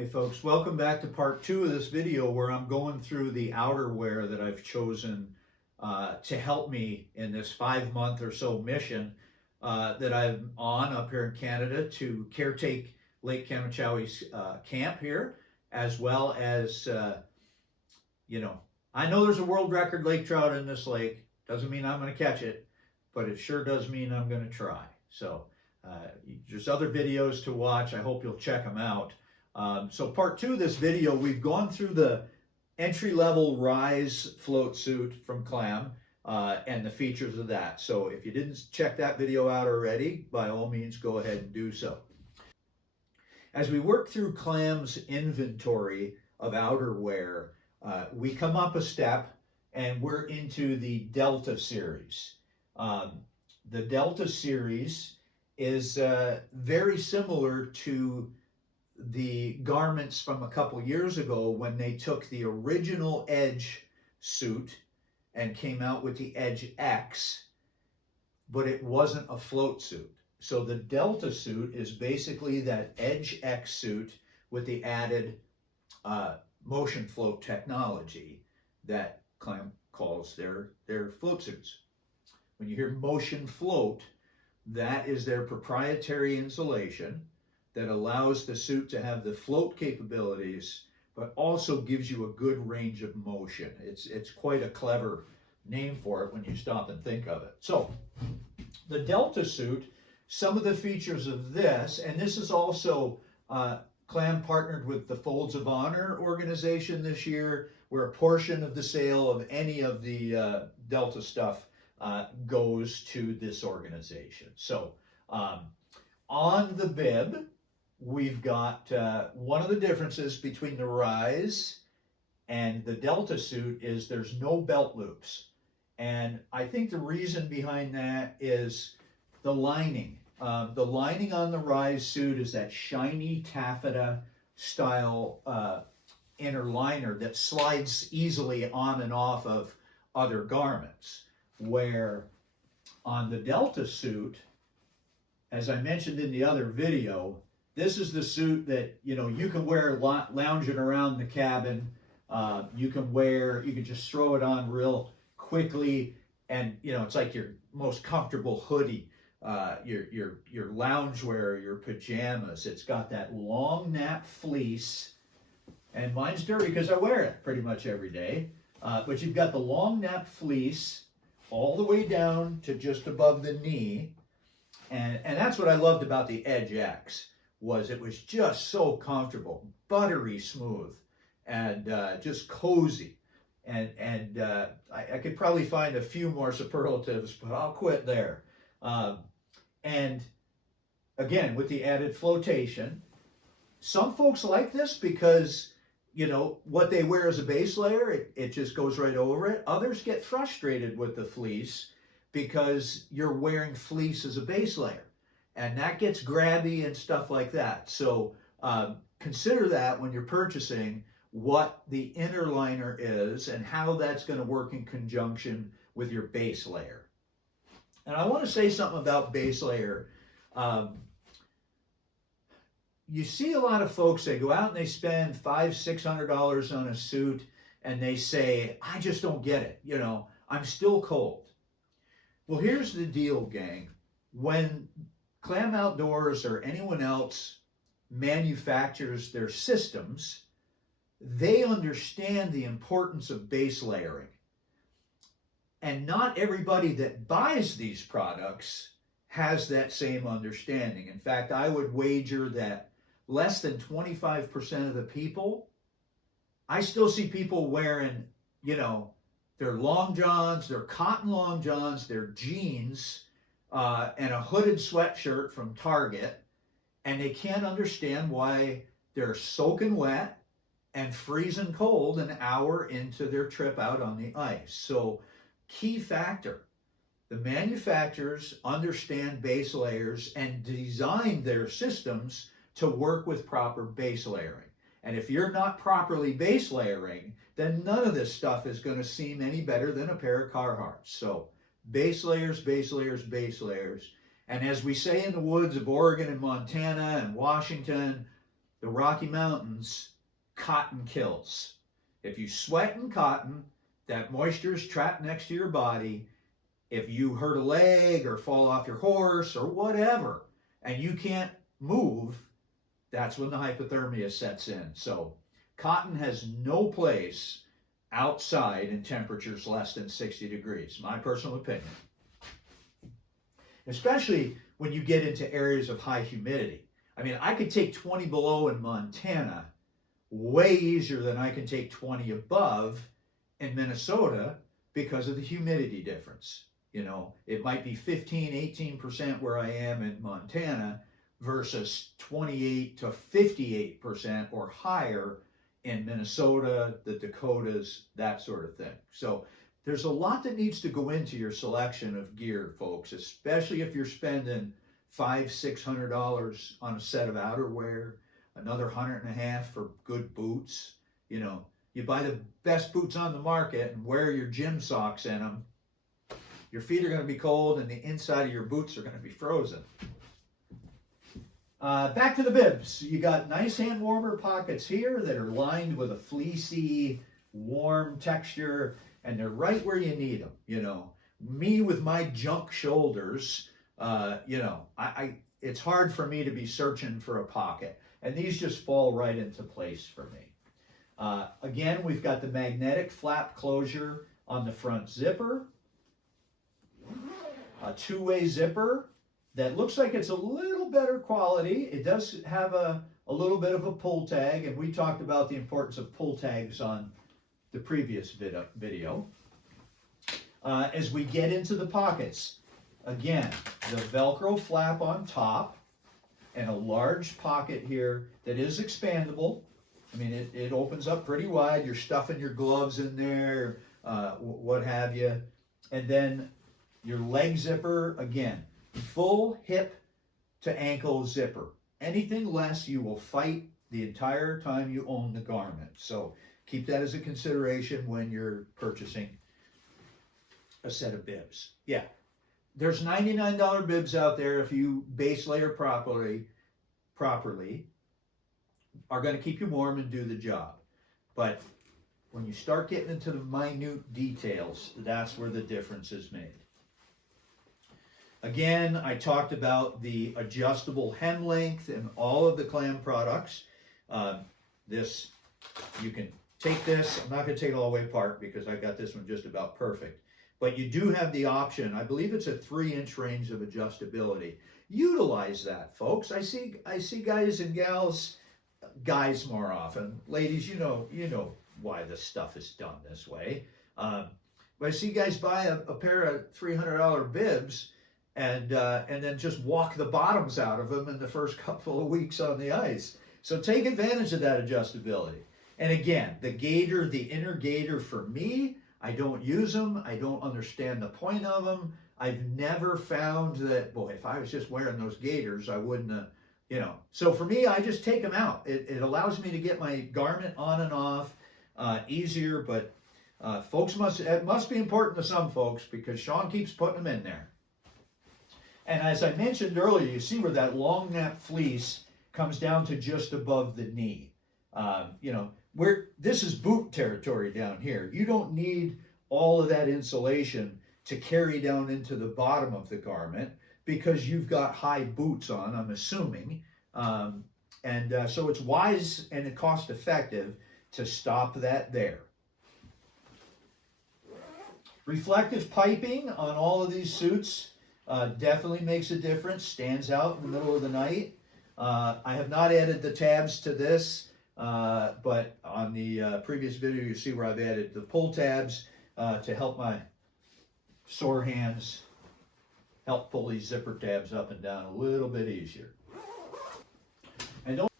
Hey folks, welcome back to part 2 of this video where I'm going through the outerwear that I've chosen to help me in this 5-month or so mission that I'm on up here in Canada to caretake Lake Kamichowie's camp here, as well as, I know there's a world record lake trout in this lake. Doesn't mean I'm going to catch it, but it sure does mean I'm going to try. So there's other videos to watch. I hope you'll check them out. So part 2 of this video, we've gone through the entry-level Rise float suit from Clam and the features of that. So if you didn't check that video out already, by all means, go ahead and do so. As we work through Clam's inventory of outerwear, we come up a step and we're into the Delta series. The Delta series is very similar to the garments from a couple years ago when they took the original Edge suit and came out with the Edge X, but it wasn't a float suit. So the Delta suit is basically that Edge X suit with the added motion float technology that Clam calls their float suits. When you hear motion float, that is their proprietary insulation that allows the suit to have the float capabilities, but also gives you a good range of motion. It's quite a clever name for it when you stop and think of it. So the Delta suit, some of the features of this, and this is also, Clam partnered with the Folds of Honor organization this year, where a portion of the sale of any of the Delta stuff goes to this organization. So on the bib, we've got one of the differences between the Rise and the Delta suit is there's no belt loops. And I think the reason behind that is the lining. The lining on the Rise suit is that shiny taffeta style inner liner that slides easily on and off of other garments. Where on the Delta suit, as I mentioned in the other video, this is the suit that, you can wear lounging around the cabin. You can just throw it on real quickly, and it's like your most comfortable hoodie, your loungewear, your pajamas. It's got that long nap fleece, and mine's dirty because I wear it pretty much every day. But you've got the long nap fleece all the way down to just above the knee, and that's what I loved about the Edge X. It was just so comfortable, buttery smooth, and just cozy. And I could probably find a few more superlatives, but I'll quit there. And again, with the added flotation, some folks like this because, what they wear as a base layer, it just goes right over it. Others get frustrated with the fleece because you're wearing fleece as a base layer. And that gets grabby and stuff like that. So consider that when you're purchasing what the inner liner is and how that's going to work in conjunction with your base layer. And I want to say something about base layer. You see a lot of folks, they go out and they spend $500-600 on a suit and they say, I just don't get it. I'm still cold. Well, here's the deal, gang. When Clam Outdoors or anyone else manufactures their systems, they understand the importance of base layering. And not everybody that buys these products has that same understanding. In fact, I would wager that less than 25% of the people, I still see people wearing, their long johns, their cotton long johns, their jeans, and a hooded sweatshirt from Target, and they can't understand why they're soaking wet and freezing cold an hour into their trip out on the ice. So, key factor, the manufacturers understand base layers and design their systems to work with proper base layering. And if you're not properly base layering, then none of this stuff is going to seem any better than a pair of Carhartts. So, base layers, base layers, base layers. And as we say in the woods of Oregon and Montana and Washington, the Rocky Mountains, cotton kills. If you sweat in cotton, that moisture is trapped next to your body. If you hurt a leg or fall off your horse or whatever, and you can't move, that's when the hypothermia sets in. So cotton has no place outside in temperatures less than 60 degrees, my personal opinion. Especially when you get into areas of high humidity. I mean, I could take 20 below in Montana way easier than I can take 20 above in Minnesota because of the humidity difference. You know, it might be 15, 18% where I am in Montana versus 28 to 58% or higher in Minnesota, the Dakotas, that sort of thing. So there's a lot that needs to go into your selection of gear, folks, especially if you're spending $500-600 on a set of outerwear, another $150 for good boots. You know, you buy the best boots on the market and wear your gym socks in them. Your feet are going to be cold and the inside of your boots are going to be frozen. Back to the bibs. You got nice hand warmer pockets here that are lined with a fleecy, warm texture, and they're right where you need them. You know, me with my junk shoulders, you know, it's hard for me to be searching for a pocket, and these just fall right into place for me. Again, we've got the magnetic flap closure on the front zipper, a two-way zipper that looks like it's a little better quality. It does have a little bit of a pull tag, and we talked about the importance of pull tags on the previous video. As we get into the pockets, again, the Velcro flap on top and a large pocket here that is expandable. I mean, it opens up pretty wide. You're stuffing your gloves in there, what have you. And then your leg zipper, again, full hip to ankle zipper. Anything less, you will fight the entire time you own the garment. So keep that as a consideration when you're purchasing a set of bibs. Yeah, there's $99 bibs out there if you base layer properly, are going to keep you warm and do the job. But when you start getting into the minute details, that's where the difference is made. Again, I talked about the adjustable hem length in all of the Clam products. You can take this. I'm not going to take it all the way apart because I got this one just about perfect. But you do have the option. I believe it's a 3-inch range of adjustability. Utilize that, folks. I see guys and gals, guys more often. Ladies, you know why this stuff is done this way. But I see guys buy a pair of $300 bibs and then just walk the bottoms out of them in the first couple of weeks on the ice. So take advantage of that adjustability. And again, the gaiter, the inner gaiter for me, I don't use them. I don't understand the point of them. I've never found that, boy, if I was just wearing those gaiters, I wouldn't, So for me, I just take them out. It allows me to get my garment on and off easier, but it must be important to some folks because Sean keeps putting them in there. And as I mentioned earlier, you see where that long neck fleece comes down to just above the knee. This is boot territory down here. You don't need all of that insulation to carry down into the bottom of the garment because you've got high boots on, I'm assuming. So it's wise and cost effective to stop that there. Reflective piping on all of these suits definitely makes a difference, stands out in the middle of the night. I have not added the tabs to this, but on the previous video you see where I've added the pull tabs to help my sore hands help pull these zipper tabs up and down a little bit easier. And don't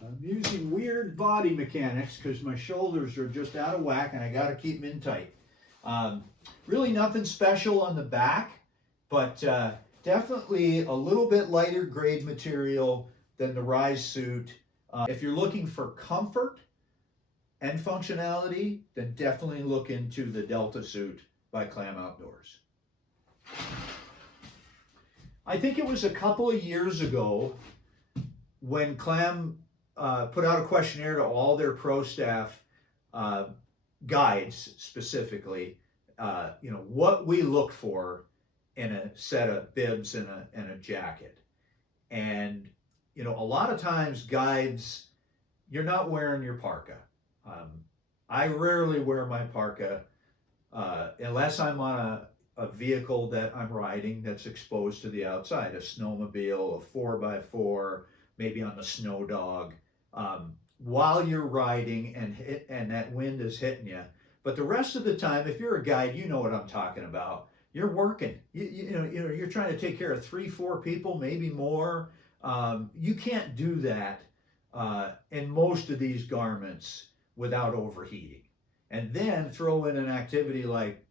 I'm using weird body mechanics because my shoulders are just out of whack and I got to keep them in tight. Really nothing special on the back, but definitely a little bit lighter grade material than the Rise suit. If you're looking for comfort and functionality, then definitely look into the Delta suit by Clam Outdoors. I think it was a couple of years ago when Clam put out a questionnaire to all their pro staff, guides specifically, what we look for in a set of bibs and a jacket. And, a lot of times guides, you're not wearing your parka. I rarely wear my parka unless I'm on a vehicle that I'm riding that's exposed to the outside, a snowmobile, a 4x4, maybe on the snow dog, while you're riding and that wind is hitting you. But the rest of the time, if you're a guide, you know what I'm talking about. You're working. You're trying to take care of 3-4 people, maybe more. You can't do that in most of these garments without overheating. And then throw in an activity like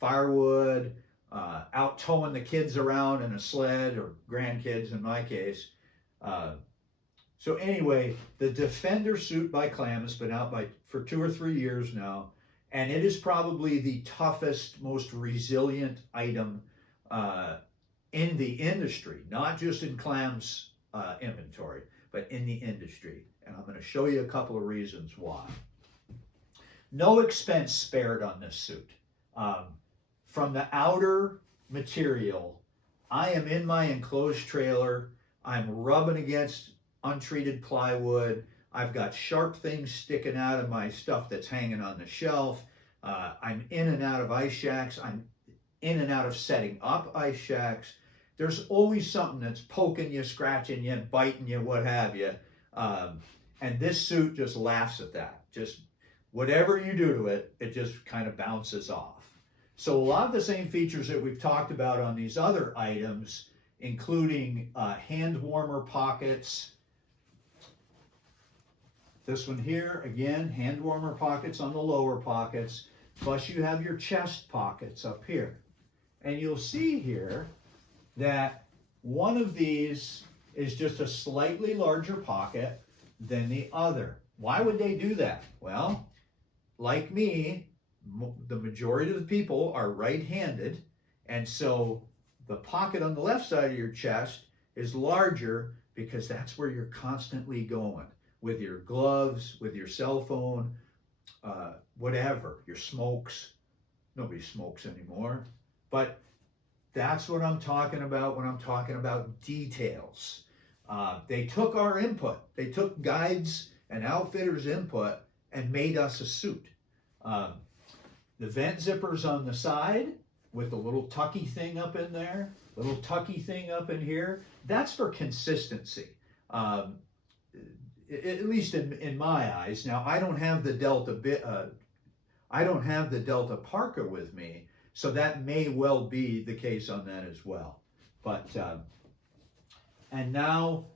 firewood, out towing the kids around in a sled, or grandkids in my case. So anyway, the Defender suit by Clam has been out for 2 or 3 years now, and it is probably the toughest, most resilient item in the industry, not just in Clam's inventory, but in the industry. And I'm going to show you a couple of reasons why. No expense spared on this suit. From the outer material, I am in my enclosed trailer. I'm rubbing against untreated plywood. I've got sharp things sticking out of my stuff that's hanging on the shelf. I'm in and out of ice shacks. I'm in and out of setting up ice shacks. There's always something that's poking you, scratching you, biting you, what have you. And this suit just laughs at that. Just whatever you do to it, it just kind of bounces off. So a lot of the same features that we've talked about on these other items, including hand warmer pockets. This one here, again, hand warmer pockets on the lower pockets, plus you have your chest pockets up here. And you'll see here that one of these is just a slightly larger pocket than the other. Why would they do that? Well, like me, the majority of the people are right-handed, and so the pocket on the left side of your chest is larger because that's where you're constantly going with your gloves, with your cell phone, whatever, your smokes. Nobody smokes anymore, but that's what I'm talking about when I'm talking about details. They took our input. They took guides and outfitters' input and made us a suit. The vent zippers on the side with the little tucky thing up in there, little tucky thing up in here, that's for consistency. At least in my eyes. Now, I don't have the Delta parka with me, so that may well be the case on that as well. But and now,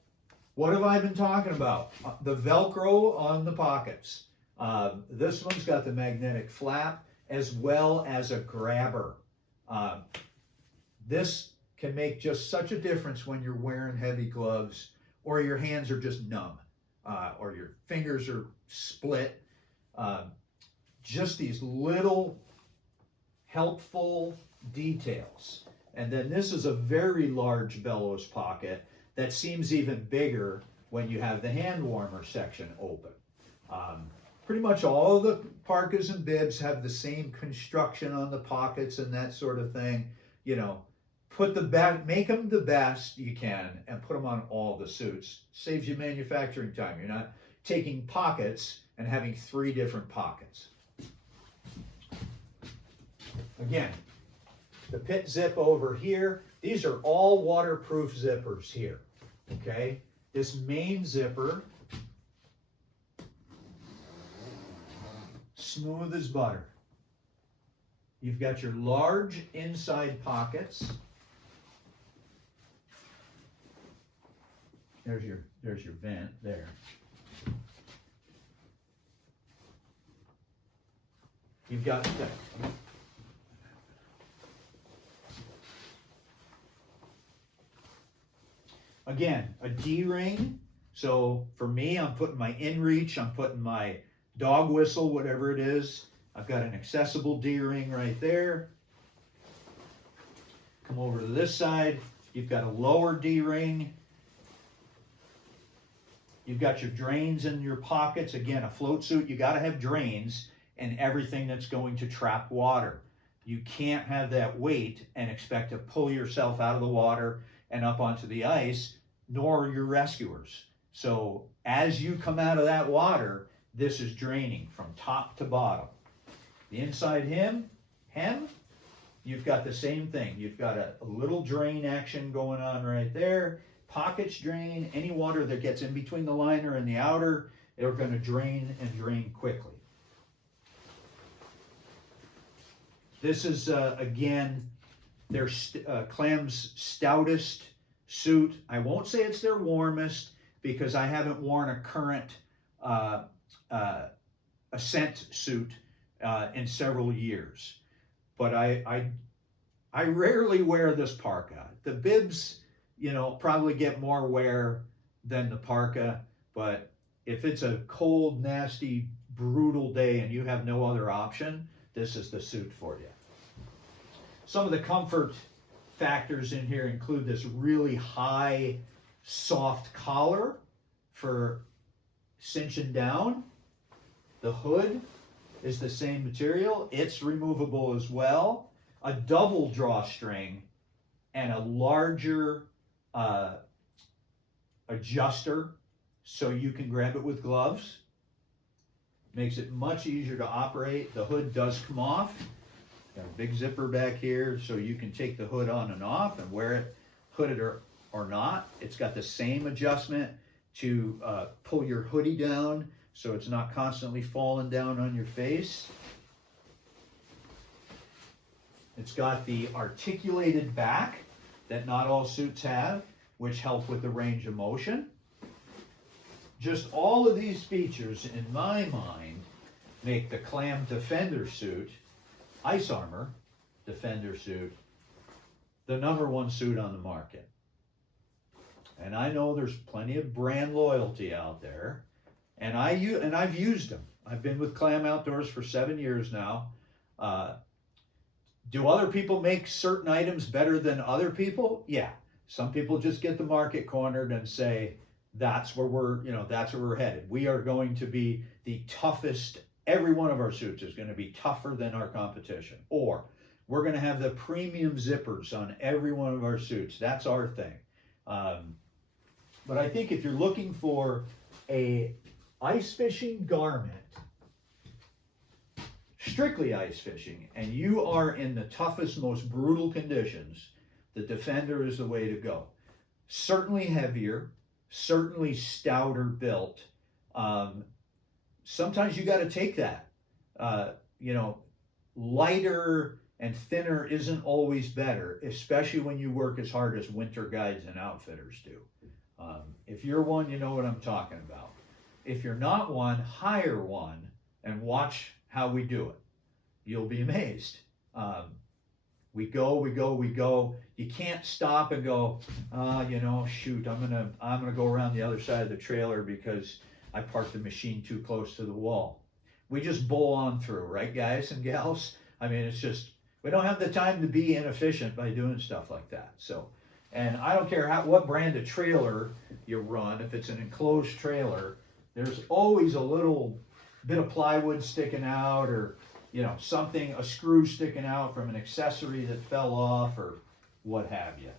what have I been talking about? The Velcro on the pockets. This one's got the magnetic flap as well as a grabber. This can make just such a difference when you're wearing heavy gloves or your hands are just numb or your fingers are split. Just these little helpful details. And then this is a very large bellows pocket that seems even bigger when you have the hand warmer section open. Pretty much all of the parkas and bibs have the same construction on the pockets and that sort of thing. You know, make them the best you can and put them on all the suits. Saves you manufacturing time. You're not taking pockets and having 3 different pockets. Again, the pit zip over here. These are all waterproof zippers here. Okay, this main zipper, smooth as butter. You've got your large inside pockets. There's your vent there. You've got again, a D-ring. So for me, I'm putting my inReach, I'm putting my dog whistle, whatever it is. I've got an accessible D-ring right there. Come over to this side. You've got a lower D-ring. You've got your drains in your pockets. Again, a float suit, you got to have drains and everything that's going to trap water. You can't have that weight and expect to pull yourself out of the water and up onto the ice, nor your rescuers. So as you come out of that water, this is draining from top to bottom. The inside hem, you've got the same thing. You've got a little drain action going on right there. Pockets drain. Any water that gets in between the liner and the outer, they're going to drain and drain quickly. This is, again, their Clam's stoutest suit. I won't say it's their warmest because I haven't worn a current Ascent suit in several years. But I rarely wear this parka. The bibs, you know, probably get more wear than the parka, but if it's a cold, nasty, brutal day and you have no other option, this is the suit for you. Some of the comfort factors in here include this really high, soft collar for cinching down. The hood is the same material. It's removable as well. A double drawstring and a larger adjuster so you can grab it with gloves. Makes it much easier to operate. The hood does come off. Got a big zipper back here so you can take the hood on and off and wear it hooded or not. It's got the same adjustment to pull your hoodie down so it's not constantly falling down on your face. It's got the articulated back that not all suits have, which help with the range of motion. Just all of these features, in my mind, make the Clam Defender suit, Ice Armor Defender suit, the #1 suit on the market. And I know there's plenty of brand loyalty out there, and I've used them. I've been with Clam Outdoors for 7 years now. Do other people make certain items better than other people? Yeah. Some people just get the market cornered and say, that's where we're headed. We are going to be the toughest. Every one of our suits is going to be tougher than our competition. Or we're going to have the premium zippers on every one of our suits. That's our thing. But I think if you're looking for a ice fishing garment, strictly ice fishing, and you are in the toughest, most brutal conditions, the Defender is the way to go. Certainly heavier, certainly stouter built. Sometimes you got to take that. Lighter and thinner isn't always better, especially when you work as hard as winter guides and outfitters do. If you're one, you know what I'm talking about. If you're not one, hire one and watch how we do it. You'll be amazed. We go. You can't stop and go, shoot, I'm gonna go around the other side of the trailer because I parked the machine too close to the wall. We just bowl on through, right, guys and gals? I mean, it's just, we don't have the time to be inefficient by doing stuff like that. So, and I don't care what brand of trailer you run, if it's an enclosed trailer, there's always a little bit of plywood sticking out, or something, a screw sticking out from an accessory that fell off, or what have you.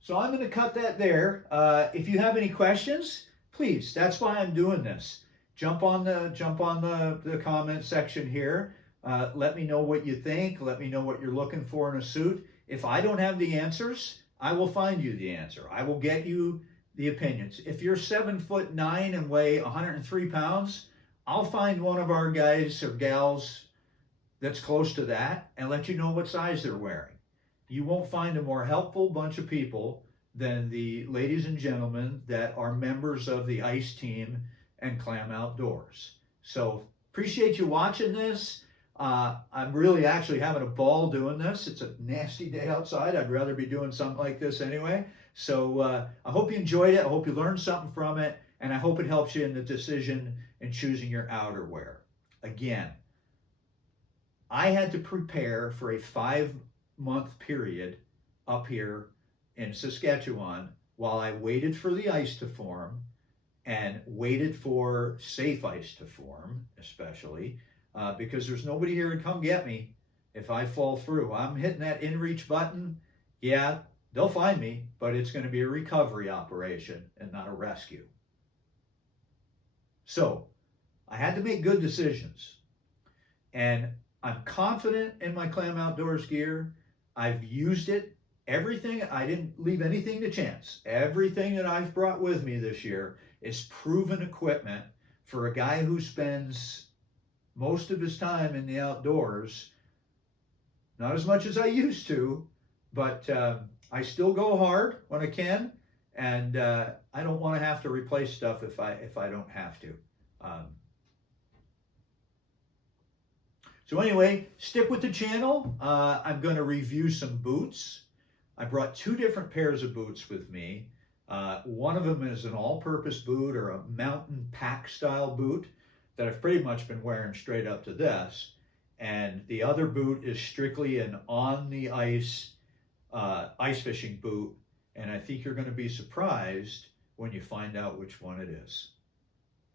So I'm going to cut that there. If you have any questions, please, that's why I'm doing this. Jump on the comment section here. Let me know what you think. Let me know what you're looking for in a suit. If I don't have the answers, I will find you the answer. I will get you the opinions. If you're 7'9" and weigh 103 pounds, I'll find one of our guys or gals that's close to that and let you know what size they're wearing. You won't find a more helpful bunch of people than the ladies and gentlemen that are members of the ICE team and Clam Outdoors. So appreciate you watching this. I'm really actually having a ball doing this. It's a nasty day outside. I'd rather be doing something like this anyway. So I hope you enjoyed it. I hope you learned something from it. And I hope it helps you in the decision in choosing your outerwear. Again, I had to prepare for a 5-month period up here in Saskatchewan while I waited for the ice to form and waited for safe ice to form, especially, because there's nobody here to come get me if I fall through. I'm hitting that in-reach button. Yeah, they'll find me, but it's going to be a recovery operation and not a rescue. So I had to make good decisions. And I'm confident in my Clam Outdoors gear. I've used it. Everything, I didn't leave anything to chance. Everything that I've brought with me this year is proven equipment for a guy who spends most of his time in the outdoors. Not as much as I used to, but I still go hard when I can, and I don't want to have to replace stuff if I don't have to. So anyway, stick with the channel. I'm going to review some boots. I brought 2 different pairs of boots with me. One of them is an all-purpose boot or a mountain pack style boot that I've pretty much been wearing straight up to this. And the other boot is strictly an on-the-ice ice fishing boot. And I think you're going to be surprised when you find out which one it is.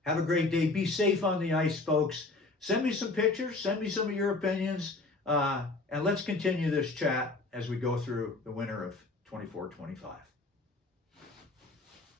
Have a great day. Be safe on the ice, folks. Send me some pictures. Send me some of your opinions. And let's continue this chat as we go through the winter of 24-25.